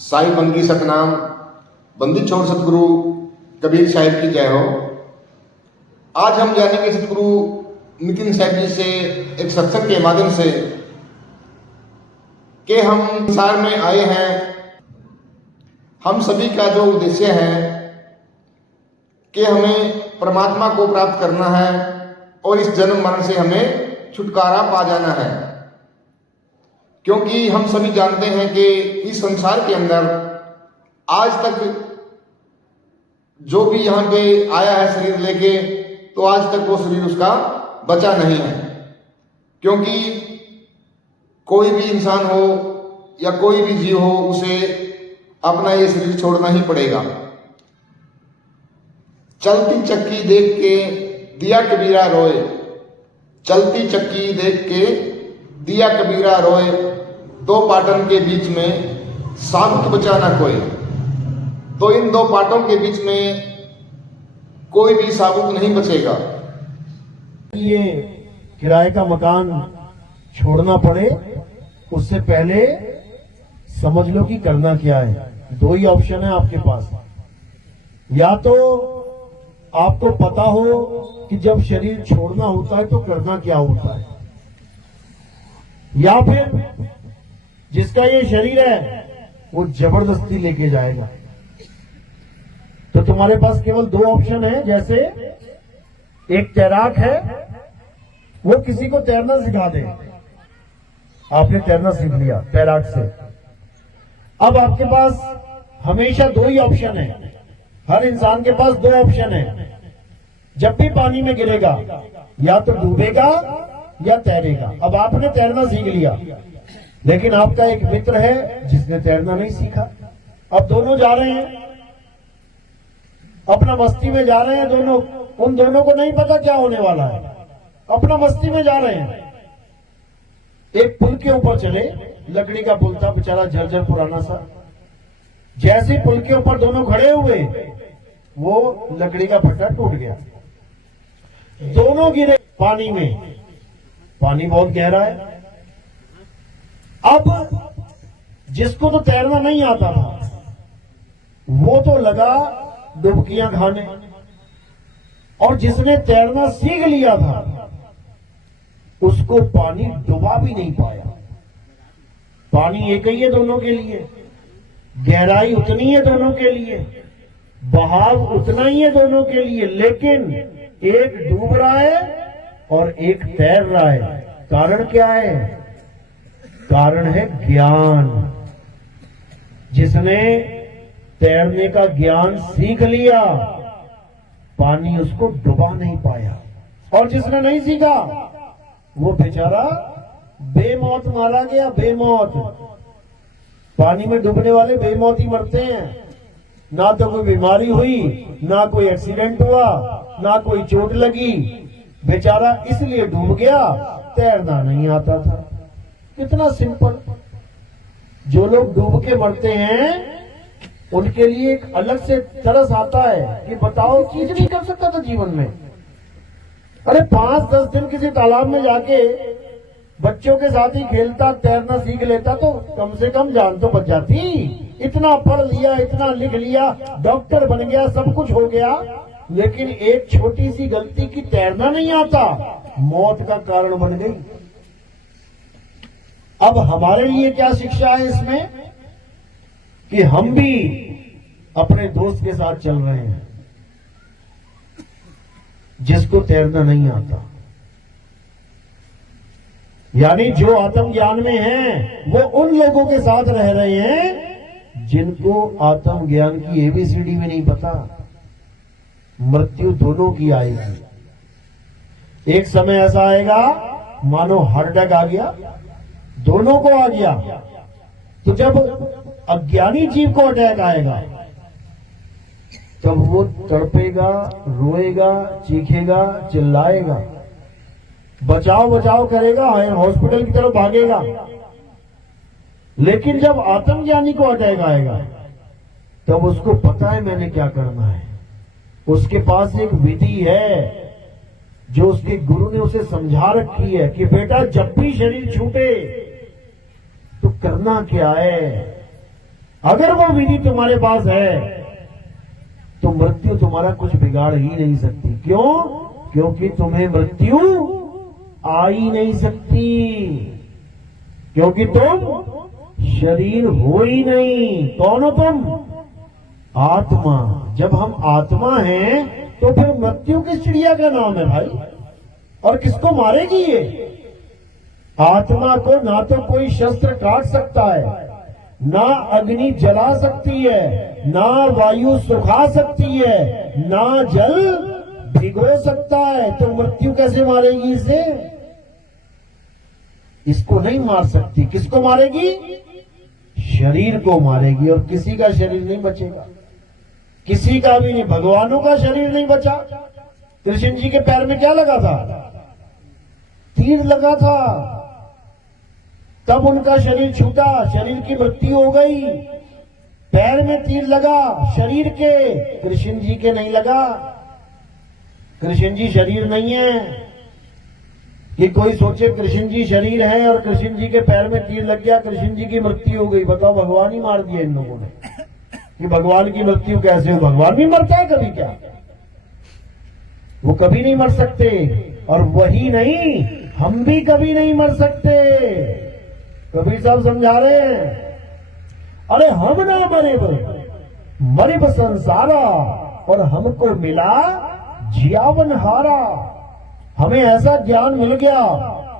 साई बंगी सतनाम, बंदी छोड़ सतगुरु कबीर साहिब की जय हो। आज हम जानेंगे सतगुरु नितिन साहिब जी से एक सत्संग के माध्यम से कि हम संसार में आए हैं। हम सभी का जो उद्देश्य है कि हमें परमात्मा को प्राप्त करना है और इस जन्म मरण से हमें छुटकारा पा जाना है, क्योंकि हम सभी जानते हैं कि इस संसार के अंदर आज तक जो भी यहाँ पे आया है शरीर लेके, तो आज तक वो शरीर उसका बचा नहीं है। क्योंकि कोई भी इंसान हो या कोई भी जीव हो, उसे अपना ये शरीर छोड़ना ही पड़ेगा। चलती चक्की देख के दिया कबीरा रोए, चलती चक्की देख के दिया कबीरा रोए, दो पाटन के बीच में साबुत बचा ना कोई। तो इन दो पाटों के बीच में कोई भी साबुत नहीं बचेगा। ये किराए का मकान छोड़ना पड़े उससे पहले समझ लो कि करना क्या है। दो ही ऑप्शन है आपके पास, या तो आपको पता हो कि जब शरीर छोड़ना होता है तो करना क्या होता है, या फिर जिसका ये शरीर है वो जबरदस्ती लेके जाएगा। तो तुम्हारे पास केवल दो ऑप्शन है। जैसे एक तैराक है, वो किसी को तैरना सिखा दे, आपने तैरना सीख लिया तैराक से। अब आपके पास हमेशा दो ही ऑप्शन है, हर इंसान के पास दो ऑप्शन है। जब भी पानी में गिरेगा या तो डूबेगा या तैरेगा। अब आपने तैरना सीख लिया, लेकिन आपका एक मित्र है जिसने तैरना नहीं सीखा। अब दोनों जा रहे हैं, अपना मस्ती में जा रहे हैं दोनों। उन दोनों को नहीं पता क्या होने वाला है, अपना मस्ती में जा रहे हैं। एक पुल के ऊपर चले, लकड़ी का पुल था बेचारा, जर्जर पुराना सा। जैसे ही पुल के ऊपर दोनों खड़े हुए, वो लकड़ी का फट्टा टूट गया, दोनों गिरे पानी में। पानी बहुत गहरा है। अब जिसको तो तैरना नहीं आता था, वो तो लगा डुबकियां खाने, और जिसने तैरना सीख लिया था उसको पानी डुबा भी नहीं पाया। पानी एक ही है दोनों के लिए, गहराई उतनी है दोनों के लिए, बहाव उतना ही है दोनों के लिए, लेकिन एक डूब रहा है और एक तैर रहा है। कारण क्या है? कारण है ज्ञान। जिसने तैरने का ज्ञान सीख लिया, पानी उसको डुबा नहीं पाया, और जिसने नहीं सीखा वो बेचारा बेमौत मारा गया। बेमौत, पानी में डूबने वाले बेमौत ही मरते हैं। ना तो कोई बीमारी हुई, ना कोई एक्सीडेंट हुआ, ना कोई चोट लगी, बेचारा इसलिए डूब गया, तैरना नहीं आता था। कितना सिंपल। जो लोग डूब के मरते हैं उनके लिए एक अलग से तरस आता है कि बताओ, चीज नहीं कर सकता था जीवन में। अरे 5-10 दिन किसी तालाब में जाके बच्चों के साथ ही खेलता, तैरना सीख लेता तो कम से कम जान तो बच जाती। इतना पढ़ लिया, इतना लिख लिया, डॉक्टर बन गया, सब कुछ हो गया, लेकिन एक छोटी सी गलती की तैरना नहीं आता, मौत का कारण बन गई। अब हमारे लिए क्या शिक्षा है इसमें कि हम भी अपने दोस्त के साथ चल रहे हैं जिसको तैरना नहीं आता। यानी जो आत्मज्ञान में हैं वो उन लोगों के साथ रह रहे हैं जिनको आत्मज्ञान की एबीसीडी में नहीं पता। मृत्यु दोनों की आएगी। एक समय ऐसा आएगा मानो हार्ट अटैक आ गया, दोनों को आ गया। तो जब अज्ञानी जीव को अटैक आएगा तब वो तड़पेगा, रोएगा, चीखेगा, चिल्लाएगा, बचाव बचाव करेगा, हॉस्पिटल की तरफ भागेगा। लेकिन जब आत्मज्ञानी को अटैक आएगा तब उसको पता है मैंने क्या करना है। उसके पास एक विधि है जो उसके गुरु ने उसे समझा रखी है कि बेटा जब भी शरीर छूटे तो करना क्या है। अगर वो विधि तुम्हारे पास है तो मृत्यु तुम्हारा कुछ बिगाड़ ही नहीं सकती। क्यों? क्योंकि तुम्हें मृत्यु आ ही नहीं सकती, क्योंकि तुम शरीर हो ही नहीं। कौन हो तुम? आत्मा। जब हम आत्मा हैं तो फिर मृत्यु किस चिड़िया का नाम है भाई? और किसको मारेगी ये? आत्मा को ना तो कोई शस्त्र काट सकता है, ना अग्नि जला सकती है, ना वायु सुखा सकती है, ना जल भिगो सकता है। तो मृत्यु कैसे मारेगी इसे? इसको नहीं मार सकती। किसको मारेगी? शरीर को मारेगी। और किसी का शरीर नहीं बचेगा, किसी का भी नहीं। भगवानों का शरीर नहीं बचा। कृष्ण जी के पैर में क्या लगा था? तीर लगा था, तब उनका शरीर छूटा, शरीर की मृत्यु हो गई। पैर में तीर लगा शरीर के, कृष्ण जी के नहीं लगा। कृष्ण जी शरीर नहीं है कि कोई सोचे कृष्ण जी शरीर है और कृष्ण जी के पैर में तीर लग गया, कृष्ण जी की मृत्यु हो गई। बताओ, भगवान ही मार दिया इन लोगों ने। कि भगवान की मृत्यु कैसे हो? भगवान भी मरता है कभी क्या? वो कभी नहीं मर सकते। और वही नहीं, हम भी कभी नहीं मर सकते। कबीर साहब समझा रहे हैं, अरे हम ना मरे मरे संसारा, और हमको मिला जियावन हारा। हमें ऐसा ज्ञान मिल गया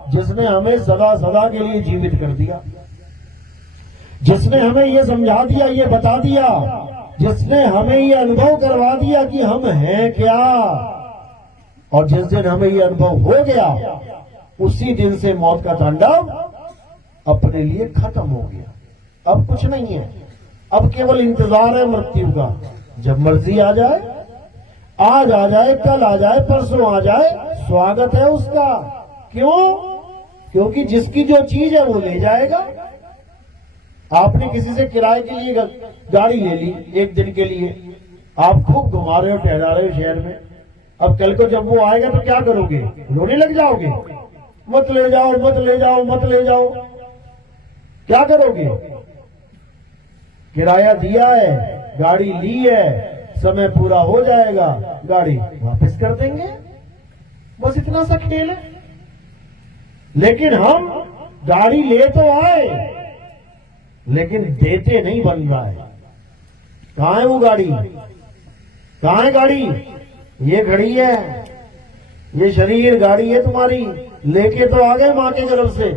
जिसने हमें सदा सदा के लिए जीवित कर दिया, जिसने हमें ये समझा दिया, ये बता दिया, जिसने हमें ये अनुभव करवा दिया कि हम हैं क्या। और जिस दिन हमें ये अनुभव हो गया, उसी दिन से मौत का तांडव अपने लिए खत्म हो गया। अब कुछ नहीं है, अब केवल इंतजार है मृत्यु का। जब मर्जी आ जाए, आज आ जाए, कल आ जाए, परसों आ जाए, स्वागत है उसका। क्यों? क्योंकि जिसकी जो चीज है वो ले जाएगा। आपने किसी से किराए के लिए गाड़ी ले ली एक दिन के लिए, आप खूब घुमा रहे हो, टहला रहे हो शहर में। अब कल को जब वो आएगा तो क्या करोगे? रोने लग जाओगे, मत ले जाओ, मत ले जाओ, मत ले जाओ। क्या करोगे? किराया दिया है, गाड़ी ली है, समय पूरा हो जाएगा, गाड़ी वापस कर देंगे। बस इतना सा खेल है। लेकिन हम गाड़ी ले तो आए, लेकिन देते नहीं बन रहा है। कहां है वो गाड़ी? कहां है गाड़ी? ये घड़ी है, ये शरीर गाड़ी है तुम्हारी। लेके तो आ गए मां के गर्भ से,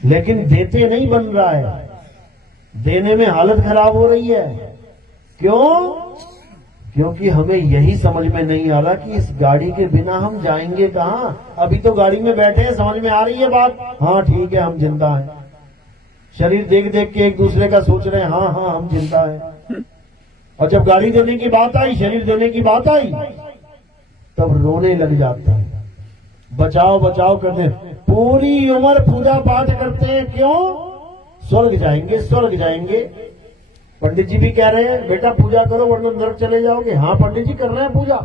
लेकिन देते नहीं बन रहा है। देने में हालत खराब हो रही है। क्यों? क्योंकि हमें यही समझ में नहीं आ रहा कि इस गाड़ी के बिना हम जाएंगे कहां। अभी तो गाड़ी में बैठे हैं, समझ में आ रही है बात। हाँ ठीक है, हम जिंदा हैं। शरीर देख देख के एक दूसरे का सोच रहे हैं, हाँ हाँ हम जिंदा हैं। और जब गाड़ी देने की बात आई, शरीर देने की बात आई, तब रोने लग जाता है। बचाओ बचाओ करते, पूरी उम्र पूजा पाठ करते हैं। क्यों? स्वर्ग जाएंगे, स्वर्ग जाएंगे। पंडित जी भी कह रहे हैं बेटा पूजा करो वरना नरक चले जाओगे। हाँ पंडित जी कर रहे हैं पूजा,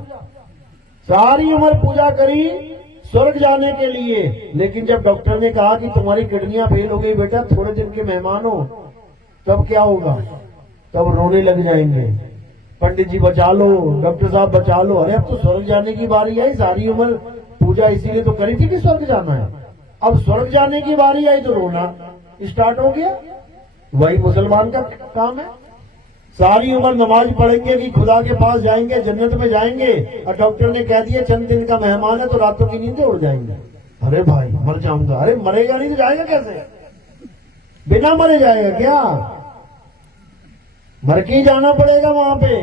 सारी उम्र पूजा करी स्वर्ग जाने के लिए। लेकिन जब डॉक्टर ने कहा कि तुम्हारी किडनियां फेल हो गई बेटा, थोड़े दिन के मेहमान हो, तब क्या होगा? तब रोने लग जाएंगे, पंडित जी बचा लो, डॉक्टर साहब बचा लो। अरे अब तो स्वर्ग जाने की बारी आई, सारी उम्र पूजा इसीलिए तो करी थी कि स्वर्ग जाना है। अब स्वर्ग जाने की बारी आई तो रोना स्टार्ट हो गया। वही मुसलमान का काम है। सारी उम्र नमाज पढ़ेंगे कि खुदा के पास जाएंगे, जन्नत में जाएंगे, और डॉक्टर ने कह दिया चंद दिन का मेहमान है तो रातों की नींदें उड़ जाएंगे। अरे भाई मर जाऊंगा। अरे मरेगा नहीं तो जाएगा कैसे? बिना मरे जाएगा क्या? मर के ही जाना पड़ेगा वहां पे।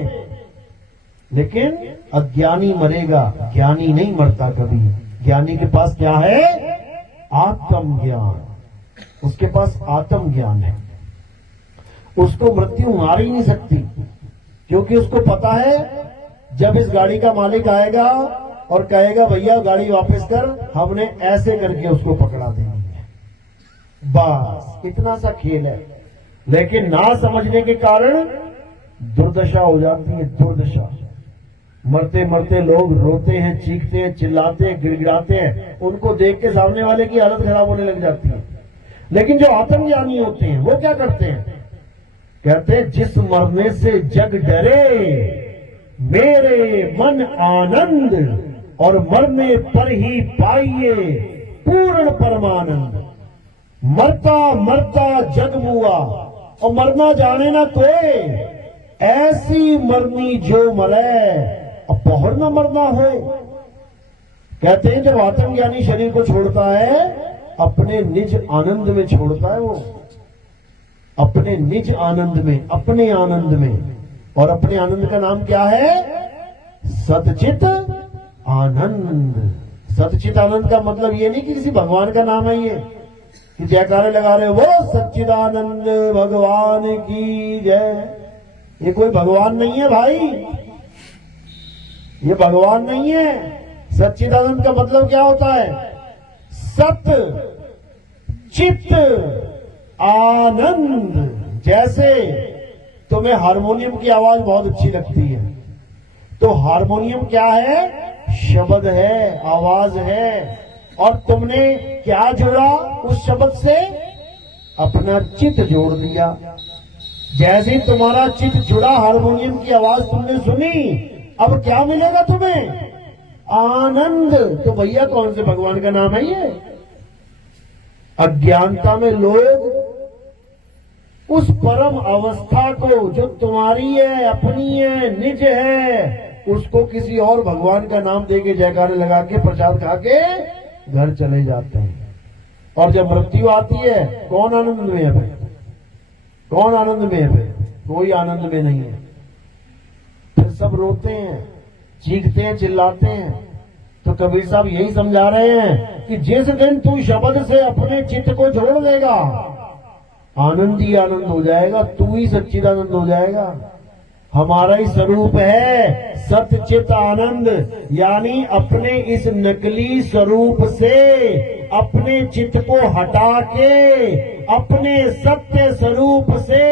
लेकिन अज्ञानी मरेगा, ज्ञानी नहीं मरता कभी। ज्ञानी के पास क्या है? आत्म ज्ञान। उसके पास आत्म ज्ञान है। उसको मृत्यु मार ही नहीं सकती, क्योंकि उसको पता है जब इस गाड़ी का मालिक आएगा और कहेगा भैया गाड़ी वापस कर, हमने ऐसे करके उसको पकड़ा देनी है। बस इतना सा खेल है। लेकिन ना समझने के कारण दुर्दशा हो जाती है, दुर्दशा। मरते मरते लोग रोते हैं, चीखते हैं, चिल्लाते हैं, गिड़गिड़ाते हैं। उनको देख के सामने वाले की हालत खराब होने लग जाती है। लेकिन जो आत्मज्ञानी होते हैं वो क्या करते हैं? कहते जिस मरने से जग डरे, मेरे मन आनंद, और मरने पर ही पाइए पूर्ण परमानंद। मरता मरता जग मुआ, और मरना जाने ना कोई, ऐसी मरनी जो मरे, अब पहर न मरना हो। कहते हैं जब आत्मज्ञानी शरीर को छोड़ता है, अपने निज आनंद में छोड़ता है वो, अपने निज आनंद में, अपने आनंद में। और अपने आनंद का नाम क्या है? सतचित आनंद। सतचित आनंद का मतलब ये नहीं कि किसी भगवान का नाम है ये, कि जयकारे लगा रहे वो सच्चिदानंद भगवान की जय। ये कोई भगवान नहीं है भाई, ये भगवान नहीं है। सच्चिदानंद का मतलब क्या होता है? सत चित आनंद। जैसे तुम्हें हारमोनियम की आवाज बहुत अच्छी लगती है, तो हारमोनियम क्या है? शब्द है, आवाज है। और तुमने क्या जोड़ा उस शब्द से? अपना चित्त जोड़ दिया। जैसे तुम्हारा चित्त जुड़ा, हारमोनियम की आवाज तुमने सुनी, अब क्या मिलेगा तुम्हें? आनंद। तो भैया कौन से भगवान का नाम है ये? अज्ञानता में लोग उस परम अवस्था को जो तुम्हारी है, अपनी है, निज है, उसको किसी और भगवान का नाम देके जयकारे लगा के प्रसाद खा के घर चले जाते हैं। और जब मृत्यु आती है, कौन आनंद में है भाई? कौन आनंद में है भाई? कोई आनंद में नहीं है। फिर सब रोते हैं, चीखते हैं, चिल्लाते हैं। तो कबीर साहब यही समझा रहे हैं कि जिस दिन तू शब्द से अपने चित्त को जोड़ लेगा, आनंद ही आनंद हो जाएगा, तू ही सच्चिदानंद हो जाएगा। हमारा ही स्वरूप है सतचित आनंद। यानी अपने इस नकली स्वरूप से अपने चित्त को हटा के अपने सत्य स्वरूप से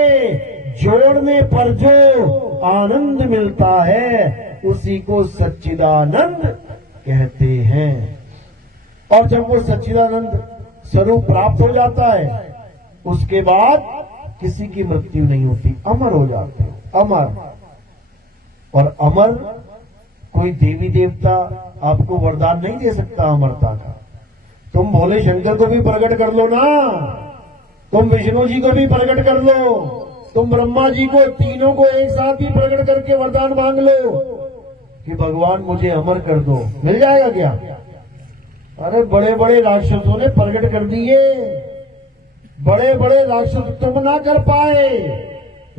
जोड़ने पर जो आनंद मिलता है, उसी को सच्चिदानंद कहते हैं। और जब वो सच्चिदानंद स्वरूप प्राप्त हो जाता है, उसके बाद किसी की मृत्यु नहीं होती, अमर हो जाते हैं, अमर। और अमर कोई देवी देवता आपको वरदान नहीं दे सकता अमरता का। तुम भोले शंकर को भी प्रकट कर लो ना, तुम विष्णु जी को भी प्रकट कर लो, तुम ब्रह्मा जी को, तीनों को एक साथ ही प्रकट करके वरदान मांग लो कि भगवान मुझे अमर कर दो, मिल जाएगा क्या? अरे बड़े बड़े राक्षसों ने प्रकट कर दिए, बड़े बड़े राक्षस तुम ना कर पाए,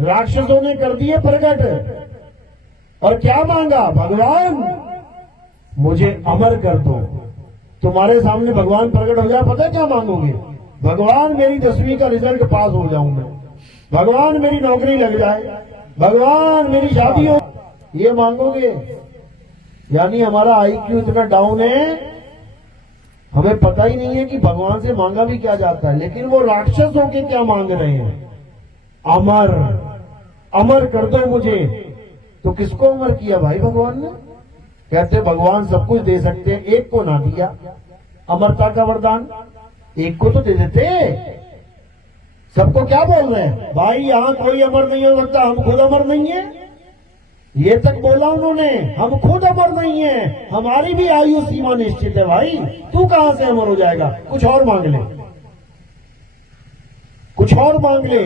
राक्षसों ने कर दिए प्रकट। और क्या मांगा? भगवान मुझे अमर कर दो। तुम्हारे सामने भगवान प्रकट हो जाए, पता है क्या मांगोगे? भगवान मेरी 10वीं का रिजल्ट पास हो जाऊं मैं, भगवान मेरी नौकरी लग जाए, भगवान मेरी शादी हो, ये मांगोगे। यानी हमारा आईक्यू इतना डाउन है, हमें पता ही नहीं है कि भगवान से मांगा भी क्या जाता है। लेकिन वो राक्षस होके क्या मांग रहे हैं? अमर, अमर कर दो मुझे। तो किसको अमर किया भाई भगवान ने? कहते भगवान सब कुछ दे सकते हैं, एक को ना दिया अमरता का वरदान, एक को तो दे देते। सबको क्या बोल रहे हैं? भाई यहां कोई अमर नहीं हो सकता, हम खुद अमर नहीं है, ये तक बोला उन्होंने। हम खुद अमर नहीं है, हमारी भी आयु सीमा निश्चित है। भाई तू कहां से अमर हो जाएगा? कुछ और मांग ले, कुछ और मांग ले।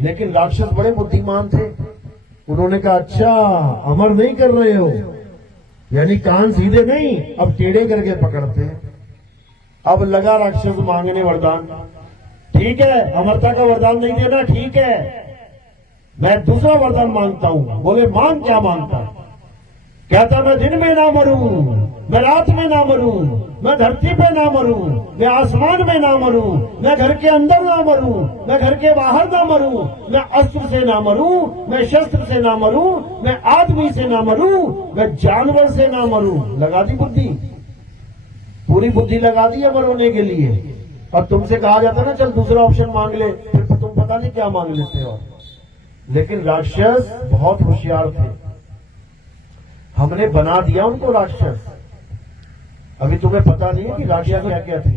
लेकिन राक्षस बड़े बुद्धिमान थे, उन्होंने कहा अच्छा अमर नहीं कर रहे हो, यानी कान सीधे नहीं, अब टेढ़े करके पकड़ते हैं। अब लगा राक्षस मांगने वरदान। ठीक है, अमरता का वरदान नहीं देना, ठीक है, मैं दूसरा वरदान मांगता हूं। बोले मांग, क्या मांगता? कहता मैं दिन में ना मरूं, मैं रात में ना मरूं, मैं धरती पे ना मरूं, मैं आसमान में ना मरूं, मैं घर के अंदर ना मरूं, मैं घर के बाहर ना मरूं, मैं अस्त्र से ना मरूं, मैं शस्त्र से ना मरूं, मैं आदमी से ना मरूं, मैं जानवर से ना मरूं। लगा दी बुद्धि, पूरी बुद्धि लगा दी अमर होने के लिए। और तुमसे कहा जाता ना चल दूसरा ऑप्शन मांग ले, फिर तुम पता नहीं क्या मांग लेते हो। लेकिन राक्षस बहुत होशियार थे, हमने बना दिया उनको राक्षस। अभी तुम्हें पता नहीं है कि राक्षस क्या क्या थे।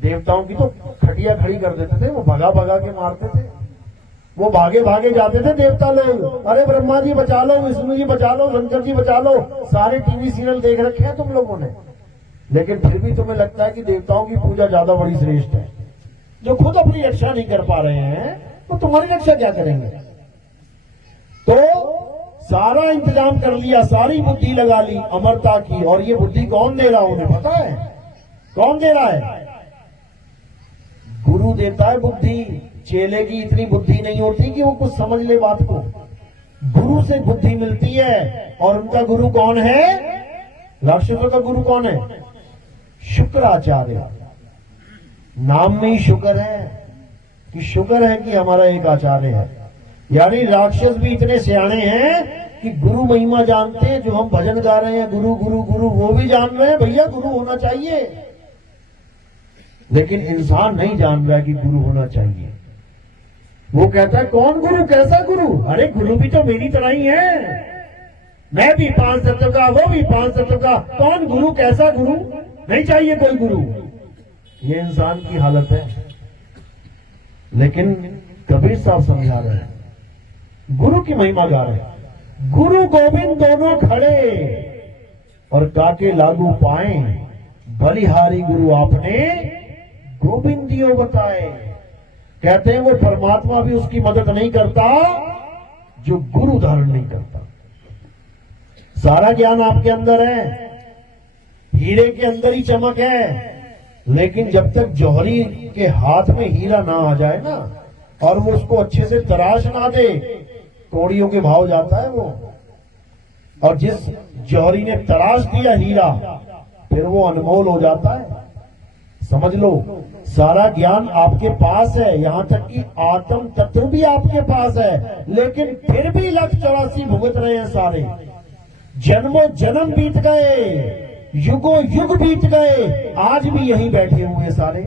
देवताओं की तो खटिया खड़ी कर देते थे, वो भगा भगा के मारते थे। वो भागे भागे जाते थे देवता लोग, अरे ब्रह्मा जी बचा लो, विष्णु जी बचा लो, शंकर जी बचा लो। सारे टीवी सीरियल देख रखे हैं तुम लोगों ने, लेकिन फिर भी तुम्हें लगता है कि देवताओं की पूजा ज्यादा बड़ी श्रेष्ठ है। जो खुद अपनी रक्षा नहीं कर पा रहे हैं तो तुम्हारी रक्षा क्या करेंगे? तो सारा इंतजाम कर लिया, सारी बुद्धि लगा ली अमरता की, और ये बुद्धि कौन दे रहा है उन्हें पता है? कौन दे रहा है? गुरु देता है बुद्धि। चेले की इतनी बुद्धि नहीं होती कि वो कुछ समझ ले बात को। गुरु से बुद्धि मिलती है, और उनका गुरु कौन है? राक्षसों का गुरु कौन है? शुक्राचार्य। नाम में ही शुक्र है कि शुक्र है कि हमारा एक आचार्य है। यानी राक्षस भी इतने सियाणे हैं कि गुरु महिमा जानते हैं। जो हम भजन गा रहे हैं गुरु गुरु गुरु, वो भी जान रहे हैं भैया गुरु होना चाहिए, लेकिन इंसान नहीं जान रहा है कि गुरु होना चाहिए। वो कहता है कौन गुरु, कैसा गुरु? अरे गुरु भी तो मेरी तरह ही है, मैं भी 5 तत्व का, वो भी 5 तत्व का। कौन गुरु, कैसा गुरु? नहीं चाहिए कोई गुरु। ये इंसान की हालत है। लेकिन कबीर साहब समझा रहे हैं, गुरु की महिमा गा रहे हैं। गुरु गोविंद दोनों खड़े और काके लागू पाए, बलिहारी गुरु आपने गोविंदियो बताए। कहते हैं वो परमात्मा भी उसकी मदद नहीं करता जो गुरु धारण नहीं करता। सारा ज्ञान आपके अंदर है, हीरे के अंदर ही चमक है, लेकिन जब तक जौहरी के हाथ में हीरा ना आ जाए ना, और वो उसको अच्छे से तराश ना दे, कौड़ियों के भाव जाता है वो। और जिस जौहरी ने तराश दिया हीरा, फिर वो अनमोल हो जाता है। समझ लो, सारा ज्ञान आपके पास है, यहां तक कि आत्म तत्व भी आपके पास है, लेकिन फिर भी 184 भुगत रहे हैं सारे। जन्मों जन्म बीत गए, युगों युग बीत गए, आज भी यहीं बैठे हुए सारे।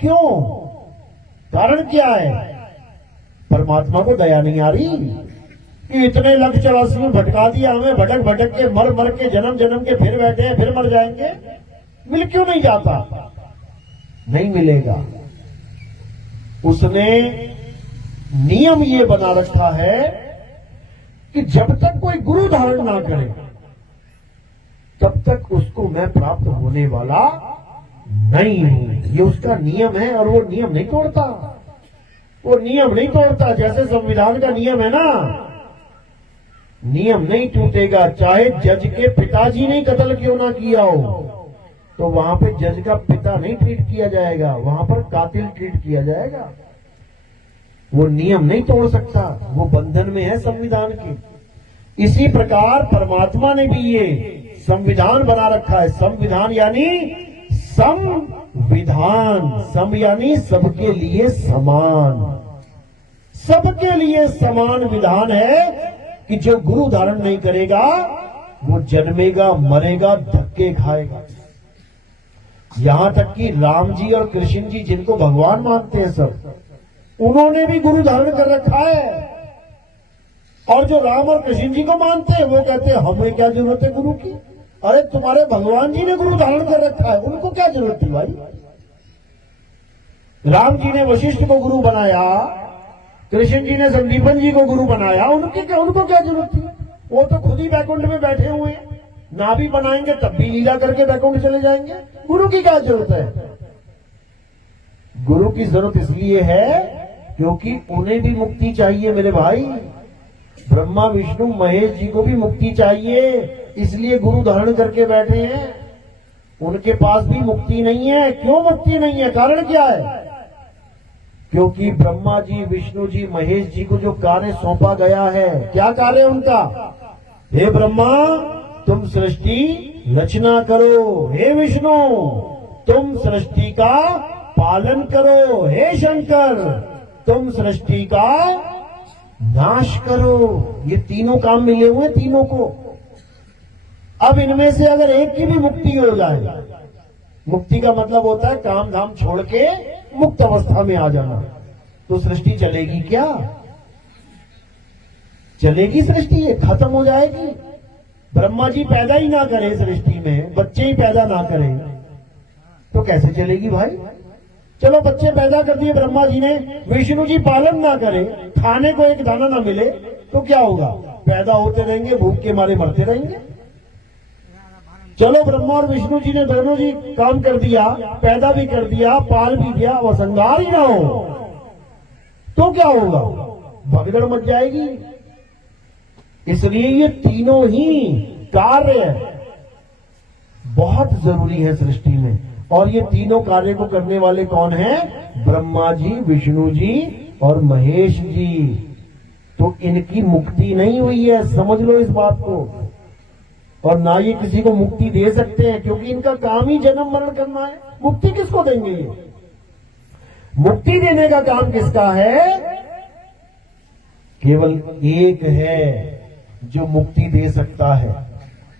क्यों? कारण क्या है? परमात्मा को दया नहीं आ रही कि इतने 184 में भटका दिया हमें, भटक भटक के मर मर के जन्म जन्म के फिर बैठे हैं, फिर मर जाएंगे। मिल क्यों नहीं जाता? नहीं मिलेगा। उसने नियम ये बना रखा है कि जब तक कोई गुरु धारण ना करे तब तक उसको मैं प्राप्त होने वाला नहीं हूं। ये उसका नियम है, और वो नियम नहीं तोड़ता। वो नियम नहीं तोड़ता। जैसे संविधान का नियम है ना, नियम नहीं टूटेगा। चाहे जज के पिताजी ने कत्ल क्यों ना किया हो, तो वहां पे जज का पिता नहीं ट्रीट किया जाएगा, वहां पर कातिल ट्रीट किया जाएगा। वो नियम नहीं तोड़ सकता, वो बंधन में है संविधान के। इसी प्रकार परमात्मा ने भी ये संविधान बना रखा है। संविधान यानी संविधान, सम यानी सबके लिए समान, सबके लिए समान विधान है कि जो गुरु धारण नहीं करेगा वो जन्मेगा, मरेगा, धक्के खाएगा। यहां तक कि राम जी और कृष्ण जी, जिनको भगवान मानते हैं सब, उन्होंने भी गुरु धारण कर रखा है। और जो राम और कृष्ण जी को मानते हैं वो कहते हैं हमें क्या जरूरत है गुरु की? अरे तुम्हारे भगवान जी ने गुरु धारण कर रखा है, उनको क्या जरूरत थी भाई? राम जी ने वशिष्ठ को गुरु बनाया, कृष्ण जी ने संदीपन जी को गुरु बनाया, उनको क्या जरूरत थी? वो तो खुद ही बैकुंठ में बैठे हुए हैं, ना भी बनाएंगे तब भी लीला करके बैकुंठ चले जाएंगे। गुरु की क्या जरूरत है? गुरु की जरूरत इसलिए है क्योंकि उन्हें भी मुक्ति चाहिए मेरे भाई। ब्रह्मा विष्णु महेश जी को भी मुक्ति चाहिए, इसलिए गुरु धारण करके बैठे हैं। उनके पास भी मुक्ति नहीं है। क्यों मुक्ति नहीं है? कारण क्या है? क्योंकि ब्रह्मा जी, विष्णु जी, महेश जी को जो कार्य सौंपा गया है, क्या कार्य उनका? हे ब्रह्मा तुम सृष्टि रचना करो, हे विष्णु तुम सृष्टि का पालन करो, हे शंकर तुम सृष्टि का नाश करो। ये तीनों काम मिले हुए तीनों को। अब इनमें से अगर एक की भी मुक्ति हो जाए, मुक्ति का मतलब होता है काम धाम छोड़ के मुक्त अवस्था में आ जाना, तो सृष्टि चलेगी क्या? चलेगी सृष्टि? ये खत्म हो जाएगी। ब्रह्मा जी पैदा ही ना करें सृष्टि में, बच्चे ही पैदा ना करें, तो कैसे चलेगी भाई? चलो बच्चे पैदा कर दिए ब्रह्मा जी ने, विष्णु जी पालन ना करे, खाने को एक दाना ना मिले, तो क्या होगा? पैदा होते रहेंगे, भूख के मारे मरते रहेंगे। चलो ब्रह्मा और विष्णु जी ने दोनों जी काम कर दिया, पैदा भी कर दिया, पाल भी दिया, वो संगार ही ना हो तो क्या होगा? भगदड़ मच जाएगी। इसलिए ये तीनों ही कार्य बहुत जरूरी है सृष्टि में, और ये तीनों कार्य को करने वाले कौन हैं? ब्रह्मा जी, विष्णु जी और महेश जी। तो इनकी मुक्ति नहीं हुई है, समझ लो इस बात को। और ना ये किसी को मुक्ति दे सकते हैं, क्योंकि इनका काम ही जन्म मरण करना है। मुक्ति किसको देंगे ये? मुक्ति देने का काम किसका है? केवल एक है जो मुक्ति दे सकता है।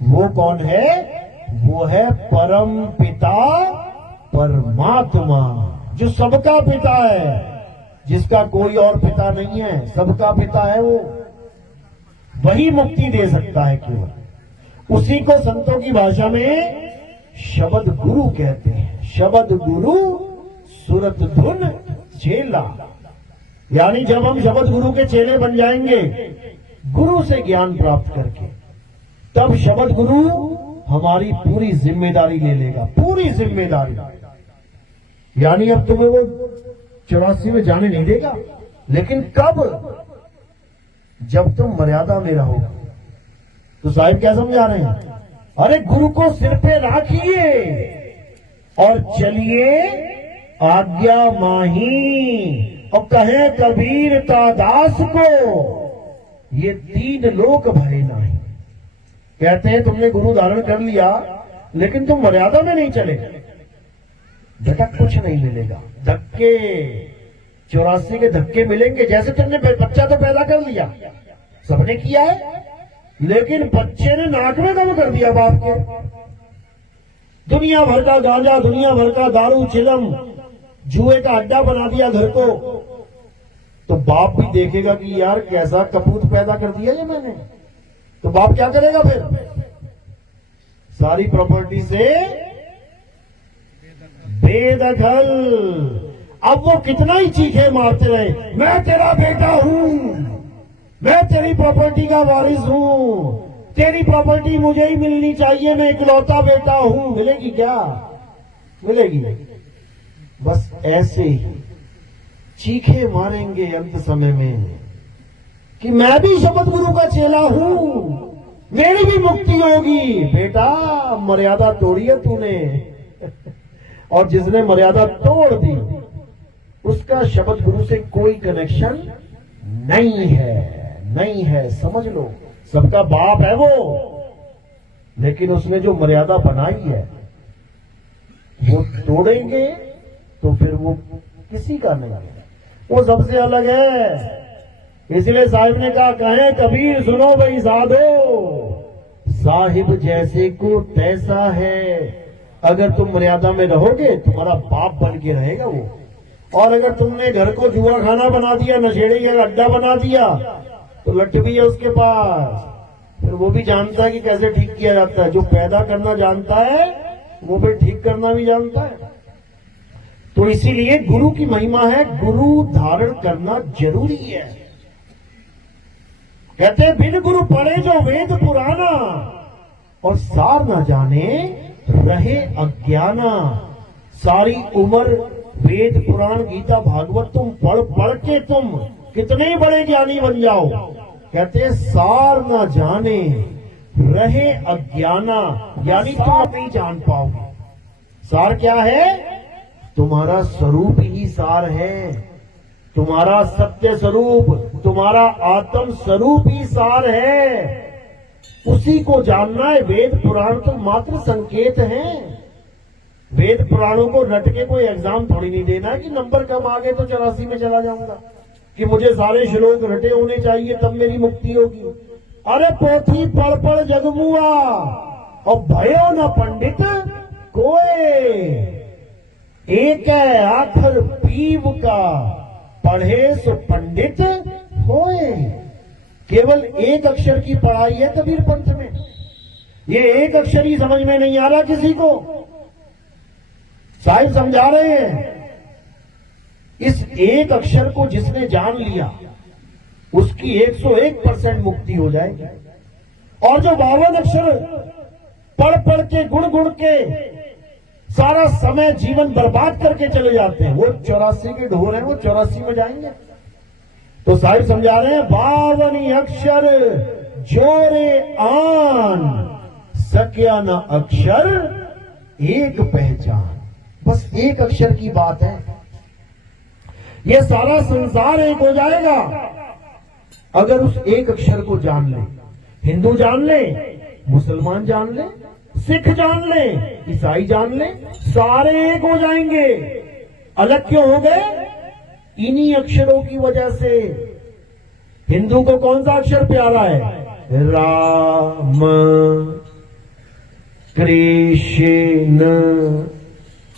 वो कौन है? वो है परम पिता परमात्मा, जो सबका पिता है, जिसका कोई और पिता नहीं है, सबका पिता है वो। वही मुक्ति दे सकता है केवल। उसी को संतों की भाषा में शब्द गुरु कहते हैं। शब्द गुरु सुरत धुन चेला, यानी जब हम शब्द गुरु के चेले बन जाएंगे, गुरु से ज्ञान प्राप्त करके, तब शब्द गुरु हमारी पूरी जिम्मेदारी ले लेगा, पूरी जिम्मेदारी। यानी अब तुम्हें वो 84 में जाने नहीं देगा, लेकिन कब? जब तुम मर्यादा में रहोगे। तो साहिब क्या समझा रहे हैं? अरे गुरु को सिर पे राखिए और चलिए आज्ञा माही। और कहे कबीर का दास को, ये 3 लोक भय नहीं। कहते हैं तुमने गुरु धारण कर लिया, लेकिन तुम मर्यादा में नहीं चले, झटक कुछ नहीं मिलेगा। धक्के 84 के धक्के मिलेंगे। जैसे तुमने बच्चा तो पैदा कर लिया, सबने किया है, लेकिन बच्चे ने नाक में दम कर दिया बाप के। दुनिया भर का गांजा, दुनिया भर का दारू, चिलम, जुए का अड्डा बना दिया घर को। तो बाप भी देखेगा कि यार कैसा कपूत पैदा कर दिया ये मैंने। तो बाप क्या करेगा फिर? सारी प्रॉपर्टी से बेदखल। अब वो कितना ही चीखे मारते रहे, मैं तेरा बेटा हूं, मैं तेरी प्रॉपर्टी का वारिस हूं, तेरी प्रॉपर्टी मुझे ही मिलनी चाहिए, मैं इकलौता बेटा हूं। मिलेगी क्या? मिलेगी? बस ऐसे ही चीखे मारेंगे अंत समय में कि मैं भी शब्द गुरु का चेला हूं, मेरी भी मुक्ति होगी। बेटा मर्यादा तोड़ी है तूने और जिसने मर्यादा तोड़ दी उसका शब्द गुरु से कोई कनेक्शन नहीं है, नहीं है। समझ लो, सबका बाप है वो, लेकिन उसने जो मर्यादा बनाई है वो तोड़ेंगे तो फिर वो किसी का नहीं है, वो सबसे अलग है। इसलिए साहिब ने कहा, कहें कबीर सुनो भाई साधो, साहिब जैसे को तैसा है। अगर तुम मर्यादा में रहोगे तुम्हारा बाप बन के रहेगा वो, और अगर तुमने घर को जुआ खाना बना दिया, नशेड़ी का अड्डा बना दिया, तो लठ भी है उसके पास, फिर वो भी जानता है कि कैसे ठीक किया जाता है। जो पैदा करना जानता है वो फिर ठीक करना भी जानता है। तो इसीलिए गुरु की महिमा है, गुरु धारण करना जरूरी है। कहते हैं बिन गुरु पढ़े जो वेद पुराना, और सार न जाने रहे अज्ञाना। सारी उम्र वेद पुराण गीता भागवत तुम पढ़ पढ़ के तुम कितने ही बड़े ज्ञानी बन जाओ, कहते हैं सार न जाने रहे अज्ञाना, यानी तुम नहीं जान पाओगे। सार क्या है? तुम्हारा स्वरूप ही सार है, तुम्हारा सत्य स्वरूप, तुम्हारा आत्म स्वरूप ही सार है। उसी को जानना है। वेद पुराण तो मात्र संकेत हैं। वेद पुराणों को रट के कोई एग्जाम थोड़ी नहीं देना है कि नंबर कम आ गए तो 84 में चला जाऊंगा, कि मुझे सारे श्लोक रटे होने चाहिए तब मेरी मुक्ति होगी। अरे पोथी पढ़ पढ़ जगमुआ, और भयो न पंडित कोई। एक है आखर पीव का, पढ़े सो पंडित होए। केवल एक अक्षर की पढ़ाई है कबीर पंथ में। ये एक अक्षर ही समझ में नहीं आ रहा किसी को। साहिब समझा रहे हैं एक अक्षर को जिसने जान लिया उसकी 101% मुक्ति हो जाएगी। और जो 52 अक्षर पढ़ पढ़ के गुण गुण के सारा समय जीवन बर्बाद करके चले जाते हैं, वो 84 के ढोर हैं, वो 84 में जाएंगे। तो साहिब समझा रहे हैं 52 अक्षर जोरे आन, सक्या न अक्षर एक पहचान। बस एक अक्षर की बात है, ये सारा संसार एक हो जाएगा अगर उस एक अक्षर को जान ले। हिंदू जान ले, मुसलमान जान ले, सिख जान ले, ईसाई जान ले, सारे एक हो जाएंगे। अलग क्यों हो गए? इन्हीं अक्षरों की वजह से। हिंदू को कौन सा अक्षर प्यारा है? राम, कृष्ण,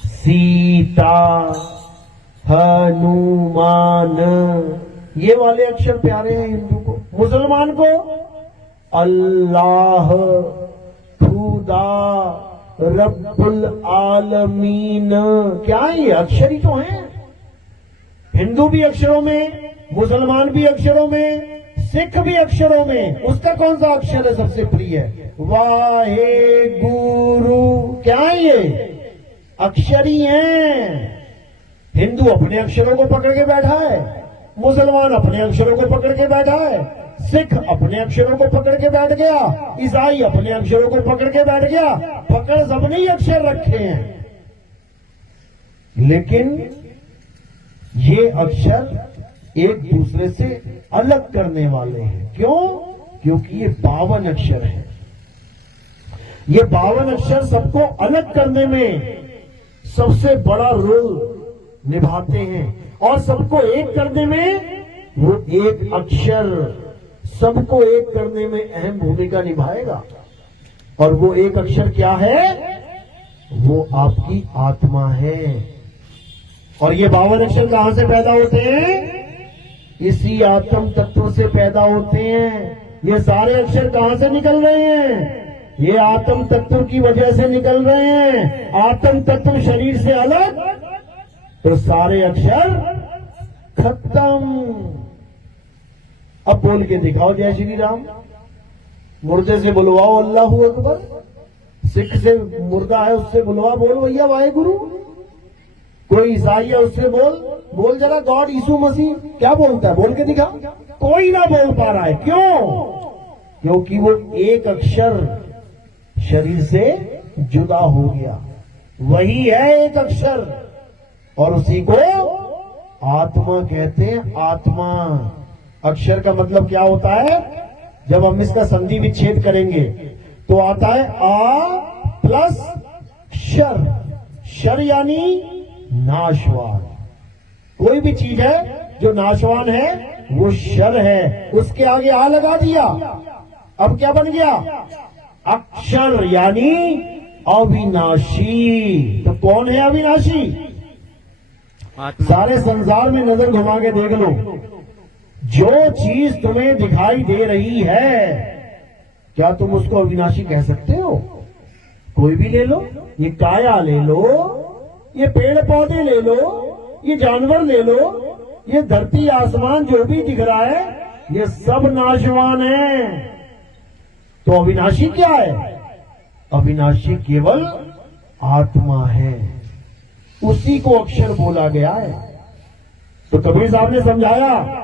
सीता, हनुमान, ये वाले अक्षर प्यारे हैं हिंदू को। मुसलमान को अल्लाह, खुदा, रब्बुल आलमीन। क्या है ये? अक्षर ही तो हैं। हिंदू भी अक्षरों में, मुसलमान भी अक्षरों में, सिख भी अक्षरों में। उसका कौन सा अक्षर है सबसे प्रिय? वाहे गुरु। क्या है ये? अक्षर ही हैं। हिंदू अपने अक्षरों को पकड़ के बैठा है, मुसलमान अपने अक्षरों को पकड़ के बैठा है, सिख अपने अक्षरों को पकड़ के बैठ गया, ईसाई अपने अक्षरों को पकड़ के बैठ गया। पकड़ सबने ही अक्षर रखे हैं, लेकिन ये अक्षर एक दूसरे से अलग करने वाले हैं। क्यों? क्योंकि ये 52 अक्षर हैं। ये 52 अक्षर सबको अलग करने में सबसे बड़ा रोल निभाते हैं, और सबको एक करने में वो एक अक्षर सबको एक करने में अहम भूमिका निभाएगा। और वो एक अक्षर क्या है? वो आपकी आत्मा है। और ये 52 अक्षर कहां से पैदा होते हैं? इसी आत्म तत्व से पैदा होते हैं। ये सारे अक्षर कहां से निकल रहे हैं? ये आत्म तत्व की वजह से निकल रहे हैं। आत्म तत्व शरीर से अलग तो सारे अक्षर खत्म। अब बोल के दिखाओ जय श्री राम। मुर्दे से बुलवाओ अल्लाहू अकबर। सिख से मुर्दा है उससे बुलवा, बोल भैया वाहेगुरु। कोई ईसाई है उससे बोल जरा गॉड यीशु मसीह। क्या बोलता है? बोल के दिखा। कोई ना बोल पा रहा है। क्यों? क्योंकि वो एक अक्षर शरीर से जुदा हो गया। वही है एक अक्षर, और उसी को आत्मा कहते हैं। आत्मा अक्षर का मतलब क्या होता है? जब हम इसका संधि विच्छेद करेंगे तो आता है आ प्लस शर। शर यानी नाशवान। कोई भी चीज है जो नाशवान है वो शर है। उसके आगे आ लगा दिया, अब क्या बन गया? अक्षर यानी अविनाशी। तो कौन है अविनाशी? सारे संसार में नजर घुमा के देख लो, जो चीज तुम्हें दिखाई दे रही है क्या तुम उसको अविनाशी कह सकते हो? कोई भी ले लो, ये काया ले लो, ये पेड़ पौधे ले लो, ये जानवर ले लो, ये धरती आसमान जो भी दिख रहा है ये सब नाशवान है। तो अविनाशी क्या है? अविनाशी केवल आत्मा है। उसी को अक्षर बोला गया है। तो कबीर साहब ने समझाया,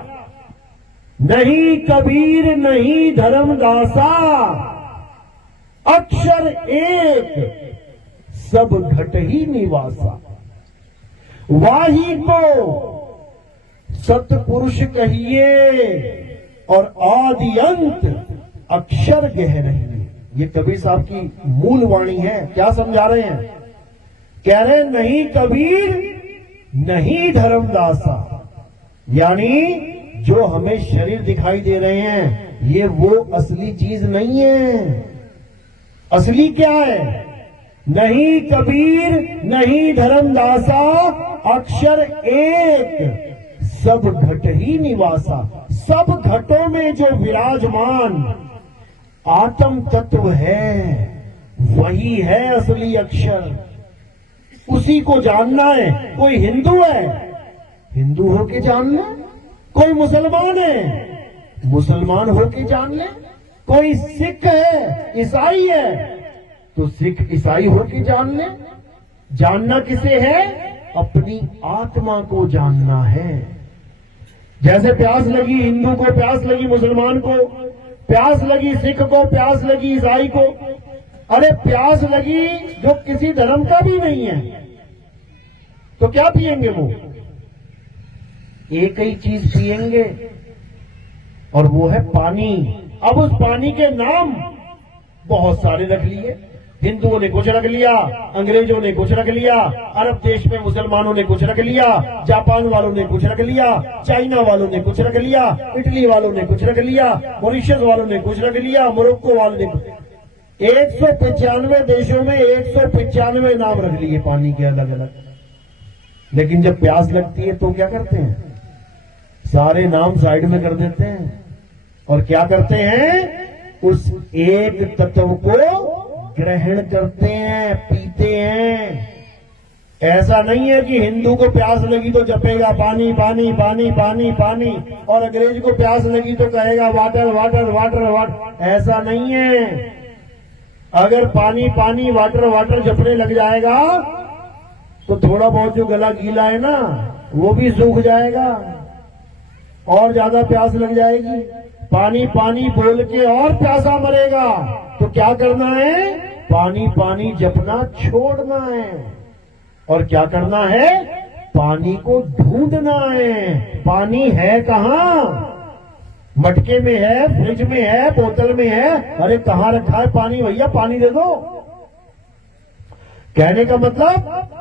नहीं कबीर नहीं धर्मदासा, अक्षर एक सब घट ही निवासा। वाही को सतपुरुष कहिए और आदि अंत अक्षर गह रहिए। ये कबीर साहब की मूल वाणी है। क्या समझा रहे हैं? कह रहे नहीं कबीर नहीं धर्मदासा, यानी जो हमें शरीर दिखाई दे रहे हैं ये वो असली चीज नहीं है। असली क्या है? नहीं कबीर नहीं धर्मदासा, अक्षर एक सब घट ही निवासा। सब घटों में जो विराजमान आत्म तत्व है वही है असली अक्षर। उसी को जानना है। कोई हिंदू है, हिंदू होके जान ले। कोई मुसलमान है, मुसलमान होके जान ले। कोई सिख है, ईसाई है, तो सिख ईसाई होके जान ले। जानना किसे है? अपनी आत्मा को जानना है। जैसे प्यास लगी हिंदू को, प्यास लगी मुसलमान को, प्यास लगी सिख को, प्यास लगी ईसाई को। अरे प्यास लगी जो किसी धर्म का भी नहीं है, तो क्या पिएंगे? वो एक ही चीज पिएंगे, और वो है पानी। अब उस पानी के नाम बहुत सारे रख लिए। हिंदुओं ने कुछ रख लिया, अंग्रेजों ने कुछ रख लिया, अरब देश में मुसलमानों ने कुछ रख लिया, जापान वालों ने कुछ रख लिया, चाइना वालों ने कुछ रख लिया, इटली वालों ने कुछ रख लिया, मॉरिशस वालों ने कुछ रख लिया, मोरक्को वालों ने 195 देशों में 195 नाम रख लिए पानी के अलग अलग। लेकिन जब प्यास लगती है तो क्या करते हैं? सारे नाम साइड में कर देते हैं और क्या करते हैं? उस एक तत्व को ग्रहण करते हैं, पीते हैं। ऐसा नहीं है कि हिंदू को प्यास लगी तो जपेगा पानी पानी पानी पानी पानी, और अंग्रेज को प्यास लगी तो कहेगा वाटर वाटर वाटर वाटर। ऐसा नहीं है। अगर पानी पानी वाटर वाटर जपने लग जाएगा तो थोड़ा बहुत जो गला गीला है ना, वो भी सूख जाएगा और ज्यादा प्यास लग जाएगी। पानी पानी बोल के और प्यासा मरेगा। तो क्या करना है? पानी पानी जपना छोड़ना है। और क्या करना है? पानी को ढूंढना है। पानी है कहां? मटके में है, फ्रिज में है, बोतल में है। अरे कहां रखा है पानी? भैया पानी दे दो। कहने का मतलब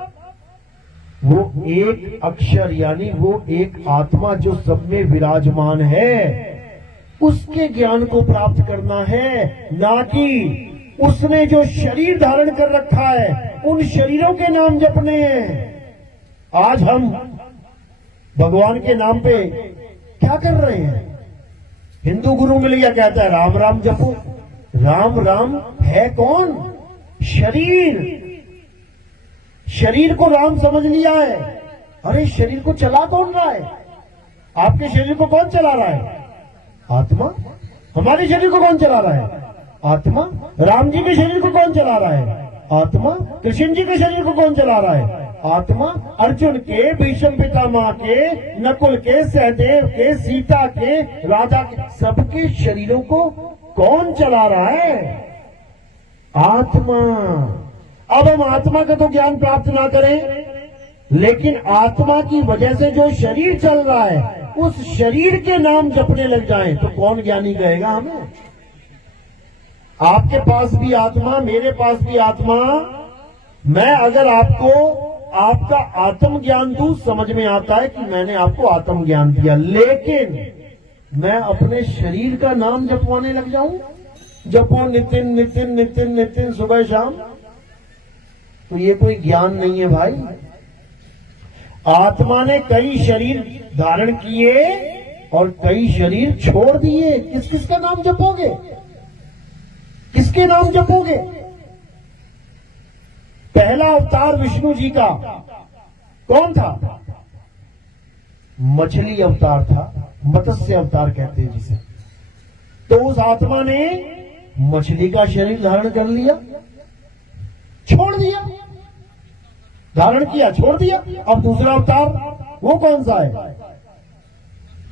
वो एक अक्षर, यानी वो एक आत्मा जो सब में विराजमान है, उसके ज्ञान को प्राप्त करना है, ना कि उसने जो शरीर धारण कर रखा है उन शरीरों के नाम जपने हैं। आज हम भगवान के नाम पे क्या कर रहे हैं? हिंदू गुरु मिल गया, कहता है राम राम जपो। राम राम है कौन? शरीर। शरीर को राम समझ लिया है। अरे शरीर को चला कौन रहा है? आपके शरीर को कौन चला रहा है? आत्मा। हमारे शरीर को कौन चला रहा है? आत्मा। राम जी के शरीर को कौन चला रहा है? आत्मा। कृष्ण जी के शरीर को कौन चला रहा है? आत्मा। अर्जुन के, भीष्म पितामह के, नकुल के, सहदेव के, सीता के, राधा के, सबके शरीरों को कौन चला रहा है? आत्मा। अब हम आत्मा का तो ज्ञान प्राप्त ना करें, लेकिन आत्मा की वजह से जो शरीर चल रहा है उस शरीर के नाम जपने लग जाएं तो कौन ज्ञानी कहेगा हमें? आपके पास भी आत्मा, मेरे पास भी आत्मा। मैं अगर आपको आपका आत्म ज्ञान दूं, समझ में आता है कि मैंने आपको आत्म ज्ञान दिया, लेकिन मैं अपने शरीर का नाम जपवाने लग जाऊं, जपो नितिन नितिन नितिन नितिन सुबह शाम, तो ये कोई ज्ञान नहीं है भाई। आत्मा ने कई शरीर धारण किए और कई शरीर छोड़ दिए। किस किस का नाम जपोगे? किसके नाम जपोगे? पहला अवतार विष्णु जी का कौन था? मछली अवतार था, मत्स्य अवतार कहते हैं जिसे। तो उस आत्मा ने मछली का शरीर धारण कर लिया, छोड़ दिया, धारण किया, छोड़ दिया। अब दूसरा अवतार वो कौन सा है?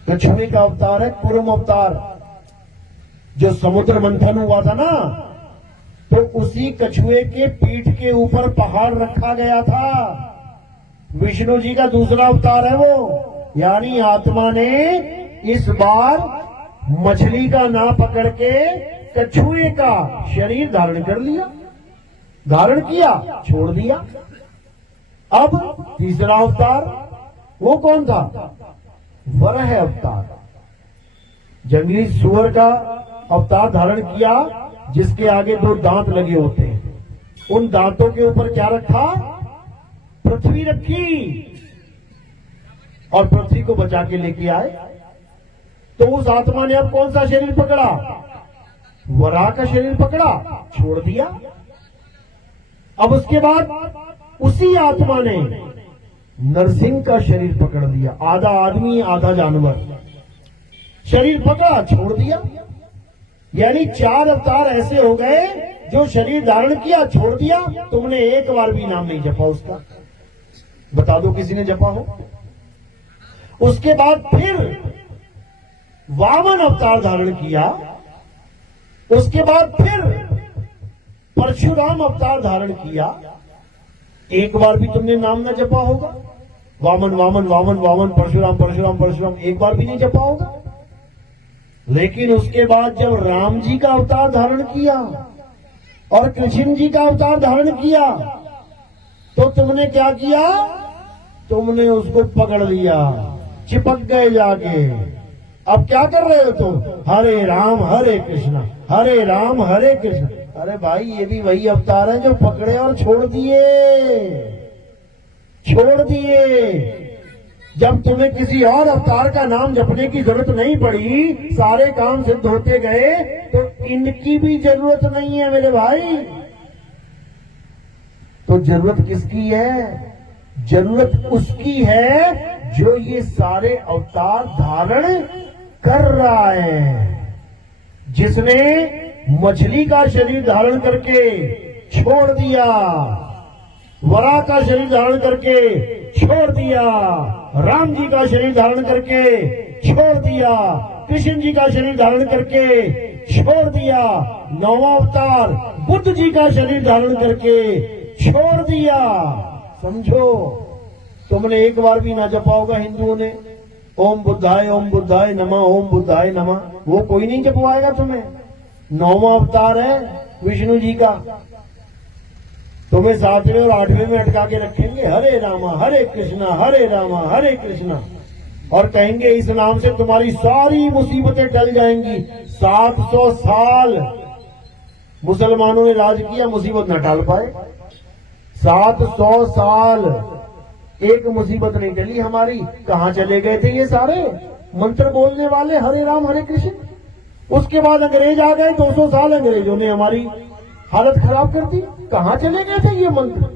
कछुए का अवतार है, कुर्म अवतार। जो समुद्र मंथन हुआ था ना, तो उसी कछुए के पीठ के ऊपर पहाड़ रखा गया था। विष्णु जी का दूसरा अवतार है वो। यानी आत्मा ने इस बार मछली का नाम पकड़ के कछुए का शरीर धारण कर लिया, धारण किया, छोड़ दिया। अब तीसरा अवतार वो कौन था? वराह अवतार। जंगली सुअर का अवतार धारण किया, जिसके आगे 2 दांत लगे होते हैं। उन दांतों के ऊपर क्या रखा? पृथ्वी रखी, और पृथ्वी को बचा के लेके आए। तो उस आत्मा ने अब कौन सा शरीर पकड़ा? वराह का शरीर पकड़ा, छोड़ दिया। अब उसके बाद उसी आत्मा ने नरसिंह का शरीर पकड़ लिया, आधा आदमी आधा जानवर, शरीर पकड़ा छोड़ दिया। यानी 4 अवतार ऐसे हो गए जो शरीर धारण किया छोड़ दिया, तुमने एक बार भी नाम नहीं जपा उसका। बता दो किसी ने जपा हो। उसके बाद फिर वामन अवतार धारण किया, उसके बाद फिर परशुराम अवतार धारण किया, एक बार भी तुमने नाम ना जपा होगा। वामन वामन वामन वामन, परशुराम परशुराम परशुराम, एक बार भी नहीं जपा होगा। लेकिन उसके बाद जब राम जी का अवतार धारण किया और कृष्ण जी का अवतार धारण किया, तो तुमने क्या किया? तुमने उसको पकड़ लिया, चिपक गए जाके। अब क्या कर रहे हो तुम? हरे राम हरे कृष्णा, हरे राम हरे कृष्णा। अरे भाई, ये भी वही अवतार है जो पकड़े और छोड़ दिए, छोड़ दिए। जब तुम्हें किसी और अवतार का नाम जपने की जरूरत नहीं पड़ी, सारे काम सिद्ध होते गए, तो इनकी भी जरूरत नहीं है मेरे भाई। तो जरूरत किसकी है? जरूरत उसकी है जो ये सारे अवतार धारण कर रहा है। जिसने मछली का शरीर धारण करके छोड़ दिया, वराह का शरीर धारण करके छोड़ दिया, राम जी का शरीर धारण करके छोड़ दिया, कृष्ण जी का शरीर धारण करके छोड़ दिया, 9वां अवतार बुद्ध जी का शरीर धारण करके छोड़ दिया। समझो, तुमने एक बार भी ना जपा होगा हिंदुओं ने ओम बुद्धाय नमः, ओम बुद्धाय नमः। वो कोई नहीं जपवाएगा तुम्हें। 9वां अवतार है विष्णु जी का, तुम्हें 7वें और 8वें में अटका के रखेंगे, हरे रामा हरे कृष्णा हरे रामा हरे कृष्णा, और कहेंगे इस नाम से तुम्हारी सारी मुसीबतें टल जाएंगी। 700 साल मुसलमानों ने राज किया, मुसीबत न टाल पाए। 700 साल एक मुसीबत नहीं टली हमारी। कहां चले गए थे ये सारे मंत्र बोलने वाले, हरे राम हरे कृष्ण? उसके बाद अंग्रेज आ गए, 200 साल अंग्रेजों ने हमारी हालत खराब कर दी। कहां चले गए थे ये मंत्र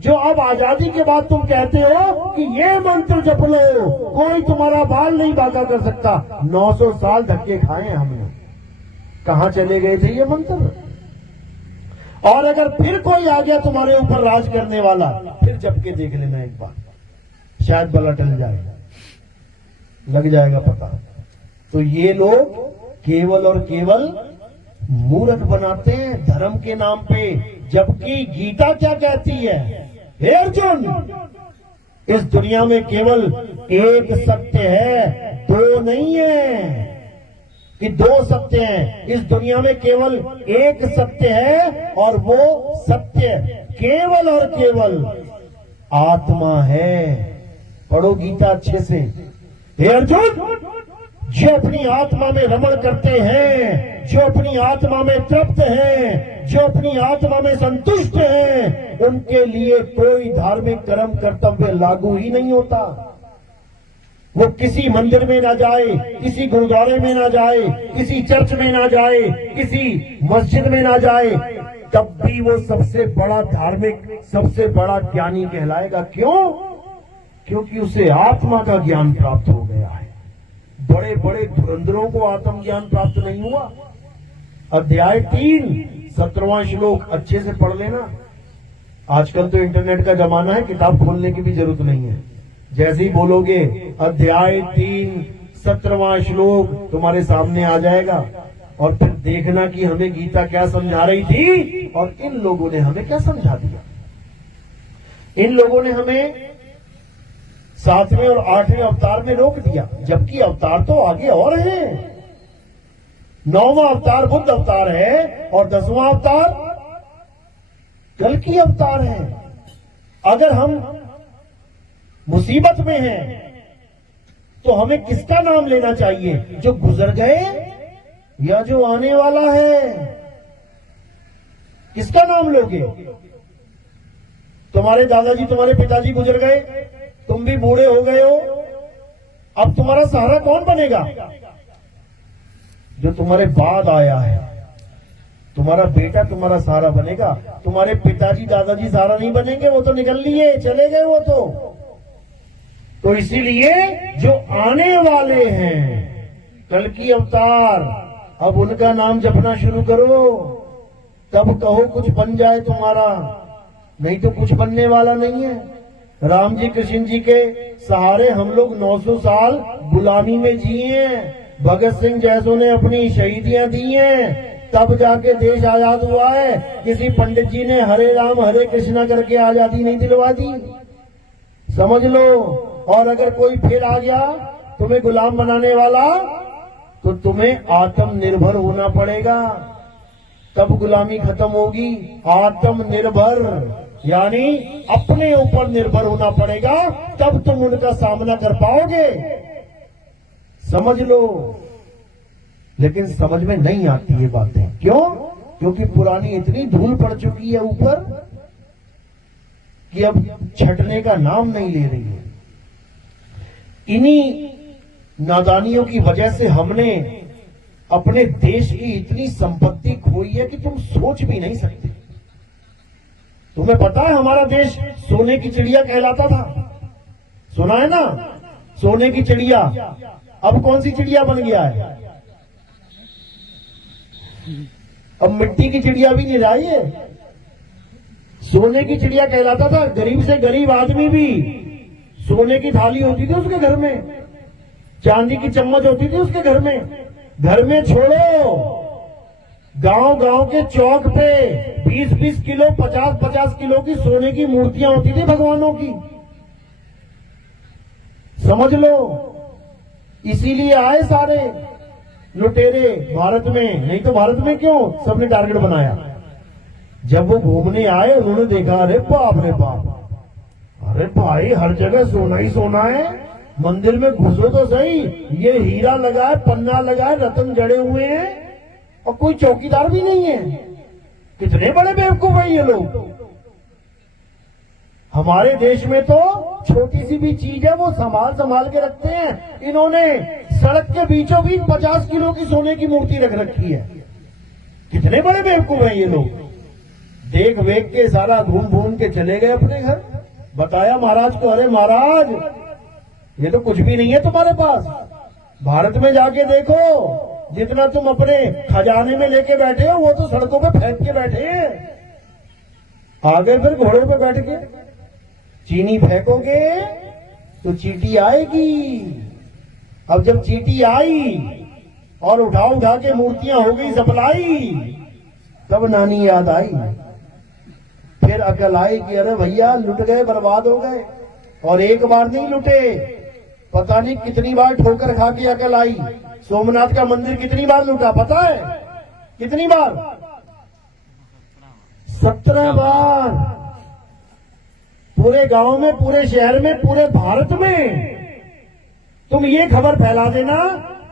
जो अब आजादी के बाद तुम कहते हो कि ये मंत्र जप लो, कोई तुम्हारा बाल नहीं बांका कर सकता। 900 साल धक्के खाए हमने। कहां चले गए थे ये मंत्र? और अगर फिर कोई आ गया तुम्हारे ऊपर राज करने वाला, फिर जप के देख लेना एक बार, शायद बला टल जाएगा, लग जाएगा पता। तो ये लोग केवल और केवल मूर्ख बनाते हैं धर्म के नाम पे। जबकि गीता क्या कहती है? हे अर्जुन, इस दुनिया में केवल एक सत्य है, दो नहीं है कि 2 सत्य हैं। इस दुनिया में केवल एक सत्य है, और वो सत्य केवल और केवल आत्मा है। पढ़ो गीता अच्छे से। हे अर्जुन, जो अपनी आत्मा में रमण करते हैं, जो अपनी आत्मा में तृप्त हैं, जो अपनी आत्मा में संतुष्ट हैं, उनके लिए कोई धार्मिक कर्म कर्तव्य लागू ही नहीं होता। वो किसी मंदिर में ना जाए, किसी गुरुद्वारे में ना जाए, किसी चर्च में ना जाए, किसी मस्जिद में ना जाए, तब भी वो सबसे बड़ा धार्मिक, सबसे बड़ा ज्ञानी कहलाएगा। क्यों? क्योंकि उसे आत्मा का ज्ञान प्राप्त हो गया है। बड़े बड़े धुरंधरों को आत्मज्ञान प्राप्त नहीं हुआ। अध्याय 3 17वां श्लोक अच्छे से पढ़ लेना। आजकल तो इंटरनेट का जमाना है, किताब खोलने की भी जरूरत नहीं है। जैसे ही बोलोगे अध्याय 3 17वां श्लोक तुम्हारे सामने आ जाएगा, और फिर देखना कि हमें गीता क्या समझा रही थी और इन लोगों ने हमें क्या समझा दिया। इन लोगों ने हमें 7वें और 8वें अवतार में रोक दिया, जबकि अवतार तो आगे और हैं। 9वां अवतार बुद्ध अवतार है और 10वां अवतार कल की अवतार है। अगर हम मुसीबत में हैं तो हमें किसका नाम लेना चाहिए? जो गुजर गए या जो आने वाला है? किसका नाम लोगे? तुम्हारे दादाजी, तुम्हारे पिताजी गुजर गए, तुम भी बूढ़े हो गए हो, अब तुम्हारा सहारा कौन बनेगा? जो तुम्हारे बाद आया है, तुम्हारा बेटा तुम्हारा सहारा बनेगा। तुम्हारे पिताजी दादाजी सहारा नहीं बनेंगे, वो तो निकल लिए, चले गए वो तो। तो इसीलिए जो आने वाले हैं कल की अवतार, अब उनका नाम जपना शुरू करो, तब कहो कुछ बन जाए तुम्हारा, नहीं तो कुछ बनने वाला नहीं है। राम जी कृष्ण जी के सहारे हम लोग 900 साल गुलामी में जिए हैं, भगत सिंह जैसों ने अपनी शहीदियां दी हैं, तब जाके देश आजाद हुआ है। किसी पंडित जी ने हरे राम हरे कृष्णा करके आजादी नहीं दिलवा दी, समझ लो। और अगर कोई फिर आ गया तुम्हें गुलाम बनाने वाला, तो तुम्हें आत्मनिर्भर होना पड़ेगा, तब गुलामी खत्म होगी। आत्मनिर्भर यानी अपने ऊपर निर्भर होना पड़ेगा, तब तुम उनका सामना कर पाओगे, समझ लो। लेकिन समझ में नहीं आती ये बातें, क्यों? क्योंकि पुरानी इतनी धूल पड़ चुकी है ऊपर कि अब छटने का नाम नहीं ले रही है। इन्हीं नादानियों की वजह से हमने अपने देश की इतनी संपत्ति खोई है कि तुम सोच भी नहीं सकते। तुम्हें पता है हमारा देश सोने की चिड़िया कहलाता था, सुना है ना? सोने की चिड़िया अब कौन सी चिड़िया बन गया है? अब मिट्टी की चिड़िया भी नहीं रही है, सोने की चिड़िया कहलाता था। गरीब से गरीब आदमी भी सोने की थाली होती थी उसके घर में, चांदी की चम्मच होती थी उसके घर में। घर में छोड़ो, गांव गांव के चौक पे 20-20 किलो 50-50 किलो की सोने की मूर्तियां होती थी भगवानों की, समझ लो। इसीलिए आए सारे लुटेरे भारत में, नहीं तो भारत में क्यों सबने टारगेट बनाया। जब वो घूमने आए उन्होंने देखा, अरे बाप रे बाप, अरे भाई हर जगह सोना ही सोना है, मंदिर में घुसो तो सही, ये हीरा लगा है, पन्ना लगा है, रत्न जड़े हुए हैं और कोई चौकीदार भी नहीं है। कितने बड़े बेवकूफ हैं ये लोग। हमारे देश में तो छोटी सी भी चीज है वो संभाल संभाल के रखते हैं। इन्होंने सड़क के बीचों बीच 50 किलो की सोने की मूर्ति रख रखी है। कितने बड़े बेवकूफ हैं ये लोग। देख वेख के सारा घूम घूम के चले गए अपने घर। बताया महाराज को, अरे महाराज ये तो कुछ भी नहीं है तुम्हारे पास, भारत में जाके देखो, जितना तुम अपने खजाने में लेके बैठे हो वो तो सड़कों पे फेंक के बैठे हैं। आगे फिर घोड़े पे बैठ के चीनी फेंकोगे तो चींटी आएगी। अब जब चींटी आई और उठा उठा के मूर्तियां हो गई सप्लाई, तब नानी याद आई। फिर अकल आई कि अरे भैया लुट गए, बर्बाद हो गए। और एक बार नहीं लुटे, पता नहीं कितनी बार ठोकर खा के अकल आई। सोमनाथ का मंदिर कितनी बार लूटा पता है? कितनी बार? 17 बार। पूरे गांव में, पूरे शहर में, पूरे भारत में। तुम ये खबर फैला देना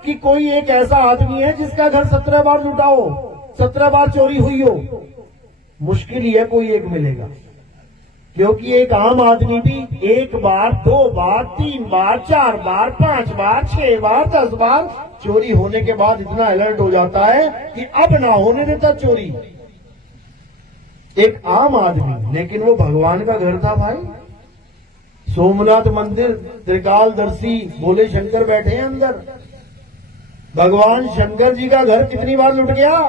कि कोई एक ऐसा आदमी है जिसका घर 17 बार लूटा हो, 17 बार चोरी हुई हो। मुश्किल ही है कोई एक मिलेगा, क्योंकि एक आम आदमी भी 1 बार, 2 बार, 3 बार, 4 बार, 5 बार, 6 बार, 10 बार चोरी होने के बाद इतना अलर्ट हो जाता है कि अब ना होने देता चोरी। एक आम आदमी, लेकिन वो भगवान का घर था भाई। सोमनाथ मंदिर, त्रिकालदर्शी भोले शंकर बैठे हैं अंदर। भगवान शंकर जी का घर कितनी बार लुट गया?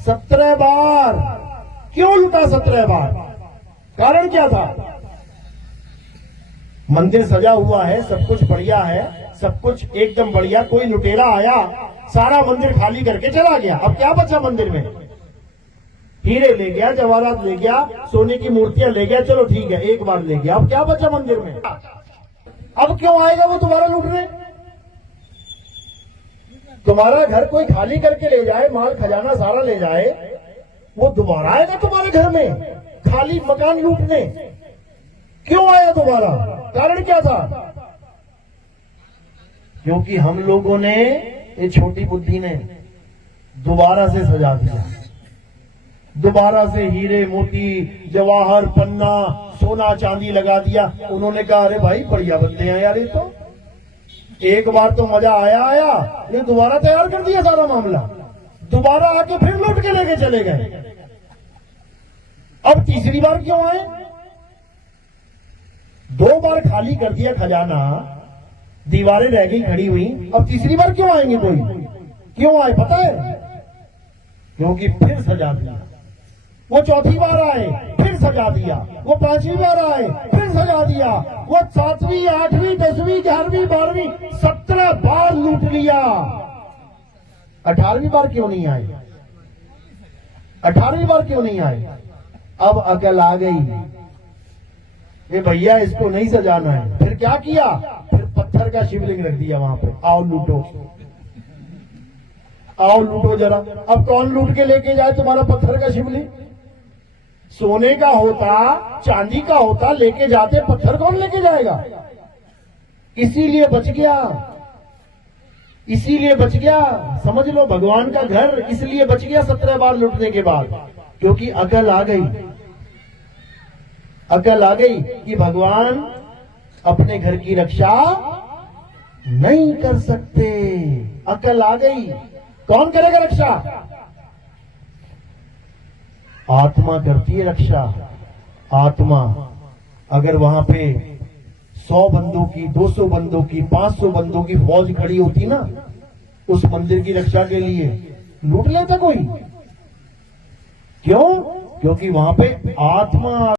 17 बार। क्यों लुटा 17 बार? कारण क्या था? मंदिर सजा हुआ है, सब कुछ बढ़िया है, सब कुछ एकदम बढ़िया। कोई लुटेरा आया, सारा मंदिर खाली करके चला गया। अब क्या बचा मंदिर में? हीरे ले गया, जवाहरात ले गया, सोने की मूर्तियां ले गया, चलो ठीक है एक बार ले गया। अब क्या बचा मंदिर में? अब क्यों आएगा वो दोबारा लूटने? तुम्हारा घर कोई खाली करके ले जाए, माल खजाना सारा ले जाए, वो दोबारा आएगा तुम्हारे घर में खाली मकान लूटने? क्यों आया दोबारा? कारण क्या था? क्योंकि हम लोगों ने, ये छोटी बुद्धि ने दोबारा से सजा दिया, दोबारा से हीरे मोती जवाहर पन्ना सोना चांदी लगा दिया। उन्होंने कहा अरे भाई बढ़िया बनते हैं यार, ये तो एक बार तो मजा आया, ये दोबारा तैयार कर दिया सारा मामला, दोबारा आके फिर लूट के लेके चले गए। अब तीसरी बार क्यों आए? 2 बार खाली कर दिया खजाना, दीवारें रह गई खड़ी हुई। अब तीसरी बार क्यों आएंगे कोई? क्यों आए पता है? क्योंकि फिर सजा दिया। वो चौथी बार आए फिर सजा दिया, वो पांचवी बार आए फिर सजा दिया, वो 7वीं 8वीं 10वीं 11वीं 12वीं 17 बार लूट लिया। 18वीं बार क्यों नहीं आए? 18वीं बार क्यों नहीं आए? अब अकल आ गई, ये भैया इसको नहीं सजाना है। फिर क्या किया? फिर पत्थर का शिवलिंग रख दिया वहां पे, आओ लूटो, आओ लूटो जरा। अब कौन लूट के लेके जाए तुम्हारा पत्थर का शिवलिंग? सोने का होता, चांदी का होता, लेके जाते, पत्थर कौन लेके जाएगा? इसीलिए बच गया, इसीलिए बच गया। समझ लो भगवान का घर इसलिए बच गया 17 बार लूटने के बाद, क्योंकि अकल आ गई। अकल आ गई कि भगवान अपने घर की रक्षा नहीं कर सकते। अकल आ गई। कौन करेगा रक्षा? आत्मा करती है रक्षा। आत्मा अगर वहां पे 100 बंदों की, 200 बंदों की, 500 बंदों की फौज खड़ी होती ना उस मंदिर की रक्षा के लिए, लूट लेता कोई? क्यों? क्योंकि वहां पे आत्मा